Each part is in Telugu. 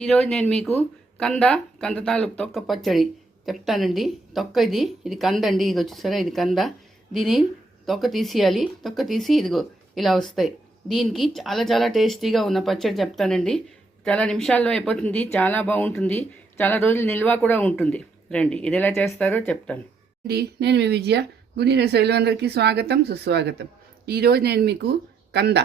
ఈరోజు నేను మీకు కంద కంద తాలూకు తొక్క పచ్చడి చెప్తానండి. తొక్క ఇది ఇది కంద అండి. ఇది వచ్చేసరా ఇది కంద. దీని తొక్క తీసేయాలి. తొక్క తీసి ఇదిగో ఇలా వస్తాయి. దీనికి చాలా చాలా టేస్టీగా ఉన్న పచ్చడి చెప్తానండి. చాలా నిమిషాల్లో అయిపోతుంది. చాలా బాగుంటుంది. చాలా రోజులు నిల్వ కూడా ఉంటుంది. రండి ఇది ఎలా చేస్తారో చెప్తాను. అండి నేను మీ విజయ గుడి రసైలు అందరికీ స్వాగతం సుస్వాగతం. ఈరోజు నేను మీకు కంద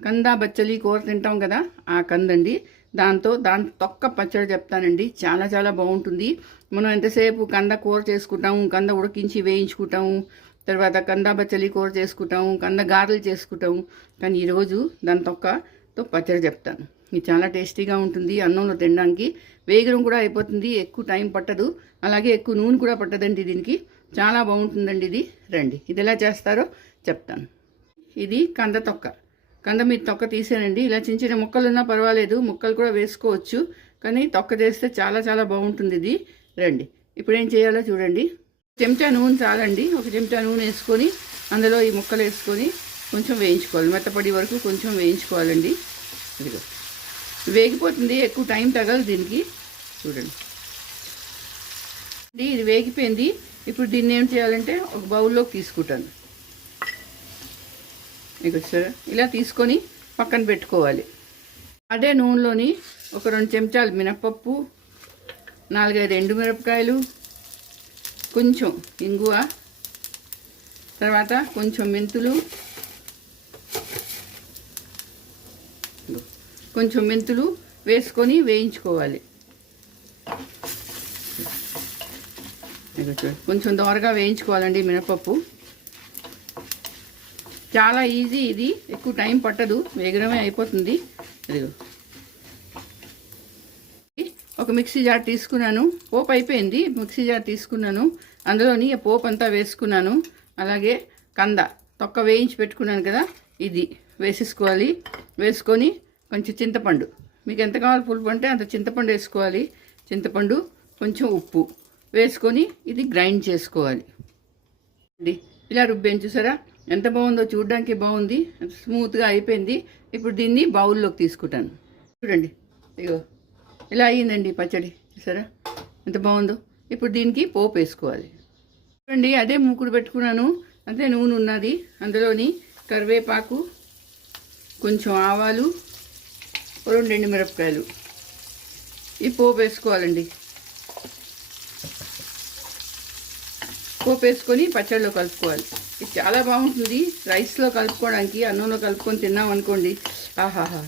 కంద బచ్చలి కూర తింటాం కదా ఆ కందండి. దాంతో దాని తొక్క పచ్చడి చెప్తానండి. చాలా చాలా బాగుంటుంది. మనం ఎంతసేపు కంద కూర చేసుకుంటాము కంద ఉడికించి వేయించుకుంటాము తర్వాత కంద బచ్చలి కూర చేసుకుంటాము కంద గారెలు చేసుకుంటాము కానీ ఈరోజు దాని తొక్కతో పచ్చడి చెప్తాను. ఇది చాలా టేస్టీగా ఉంటుంది అన్నంలో తినడానికి. వేగరం కూడా అయిపోతుంది ఎక్కువ టైం పట్టదు. అలాగే ఎక్కువ నూనె కూడా పట్టదండి దీనికి. చాలా బాగుంటుందండి ఇది. రండి ఇది ఎలా చేస్తారో చెప్తాను. ఇది కంద తొక్క. కంద మీద తొక్క తీసానండి. ఇలా చిన్న చిన్న ముక్కలు ఉన్నా పర్వాలేదు ముక్కలు కూడా వేసుకోవచ్చు. కానీ తొక్క చేస్తే చాలా చాలా బాగుంటుంది ఇది. రండి. ఇప్పుడు ఏం చేయాలో చూడండి. చెంచా నూనె చాలండి. ఒక చెంచా నూనె వేసుకొని అందులో ఈ ముక్కలు వేసుకొని కొంచెం వేయించుకోవాలి. మెత్తపడి వరకు కొంచెం వేయించుకోవాలండి. ఇదిగో. వేగిపోతుంది. ఎక్కువ టైం తగలదు దీనికి. చూడండి. ఇది ఇది వేగిపోయింది. ఇప్పుడు దీన్ని ఏం చేయాలంటే ఒక బౌల్లోకి తీసుకుంటాను. మీకు వచ్చారా ఇలా తీసుకొని పక్కన పెట్టుకోవాలి. అదే నూనెలోని ఒక రెండు చెంచాలు మినపప్పు నాలుగైదు ఎండుమిరపకాయలు కొంచెం ఇంగువ తర్వాత కొంచెం మెంతులు కొంచెం మెంతులు వేసుకొని వేయించుకోవాలి. కొంచెం దోరగా వేయించుకోవాలండి మినపప్పు. చాలా ఈజీ ఇది. ఎక్కువ టైం పట్టదు. వేగడమే అయిపోతుంది. ఇదిగో. ఒక మిక్సీ జార్ తీసుకున్నాను. పోపు అయిపోయింది. మిక్సీ జార్ తీసుకున్నాను. అందులోని పోపు అంతా వేసుకున్నాను. అలాగే కంద తొక్క వేయించి పెట్టుకున్నాను కదా ఇది వేసేసుకోవాలి. వేసుకొని కొంచెం చింతపండు. మీకు ఎంత కావాలి పులుపు అంటే అంత చింతపండు వేసుకోవాలి. చింతపండు కొంచెం ఉప్పు వేసుకొని ఇది గ్రైండ్ చేసుకోవాలి. ఇలా రుబ్బేం చూసారా? ఎంత బాగుందో చూడడానికి బాగుంది. స్మూత్గా అయిపోయింది. ఇప్పుడు దీన్ని బౌల్లోకి తీసుకుంటాను. చూడండి. ఇగో ఇలా అయ్యిందండి పచ్చడి. చూసారా? ఎంత బాగుందో. ఇప్పుడు దీనికి పోపు వేసుకోవాలి. చూడండి అదే మూకుడు పెట్టుకున్నాను. అదే నూనె ఉన్నది. అందులోని కరివేపాకు కొంచెం ఆవాలు రెండు ఎండు మిరపకాయలు ఈ పోపు వేసుకోవాలండి. పోపు వేసుకొని పచ్చడిలో కలుపుకోవాలి. ఇది చాలా బాగుంటుంది. రైస్లో కలుపుకోవడానికి అన్నంలో కలుపుకొని తిన్నాం అనుకోండి. ఆహాహా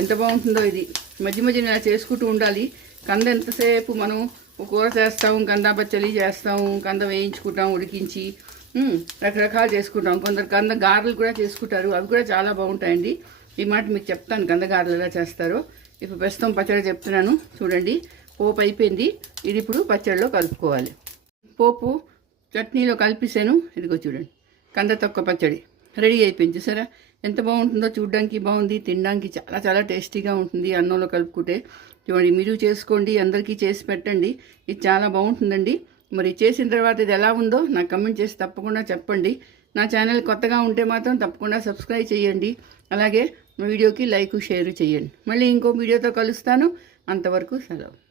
ఎంత బాగుంటుందో ఇది. మధ్య మధ్యన చేసుకుంటూ ఉండాలి. కంద ఎంతసేపు మనం కూర చేస్తాము కంద బచ్చలి చేస్తాము కంద వేయించుకుంటాం ఉడికించి రకరకాలు చేసుకుంటాం. కొందరు కంద గారెలు కూడా చేసుకుంటారు. అవి కూడా చాలా బాగుంటాయండి. ఈ మాట మీకు చెప్తాను కంద గారెలు ఎలా చేస్తారో. ఇప్పుడు ప్రస్తుతం పచ్చడి చెప్తున్నాను చూడండి. పోపు అయిపోయింది. ఇది ఇప్పుడు పచ్చడిలో కలుపుకోవాలి. పోపు చట్నీలో కలిపేసాను ఇదిగో చూడండి. కంద తొక్క పచ్చడి. రెడీ అయిపోయింది చూసారా? ఎంత బాగుంటుందో చూడడానికి బాగుంది తినడానికి చాలా చాలా టేస్టీగా ఉంటుంది అన్నంలో కలుపుకుంటే. చూడండి మీరు చేసుకోండి అందరికీ చేసి పెట్టండి. ఇది చాలా బాగుంటుందండి. మరి చేసిన తర్వాత ఇది ఎలా ఉందో నాకు కమెంట్ చేసి తప్పకుండా చెప్పండి. నా ఛానల్ కొత్తగా ఉంటే మాత్రం తప్పకుండా సబ్స్క్రైబ్ చేయండి. అలాగే మా వీడియోకి లైక్ షేర్ చేయండి. మళ్ళీ ఇంకో వీడియోతో కలుస్తాను. అంతవరకు సెలవు.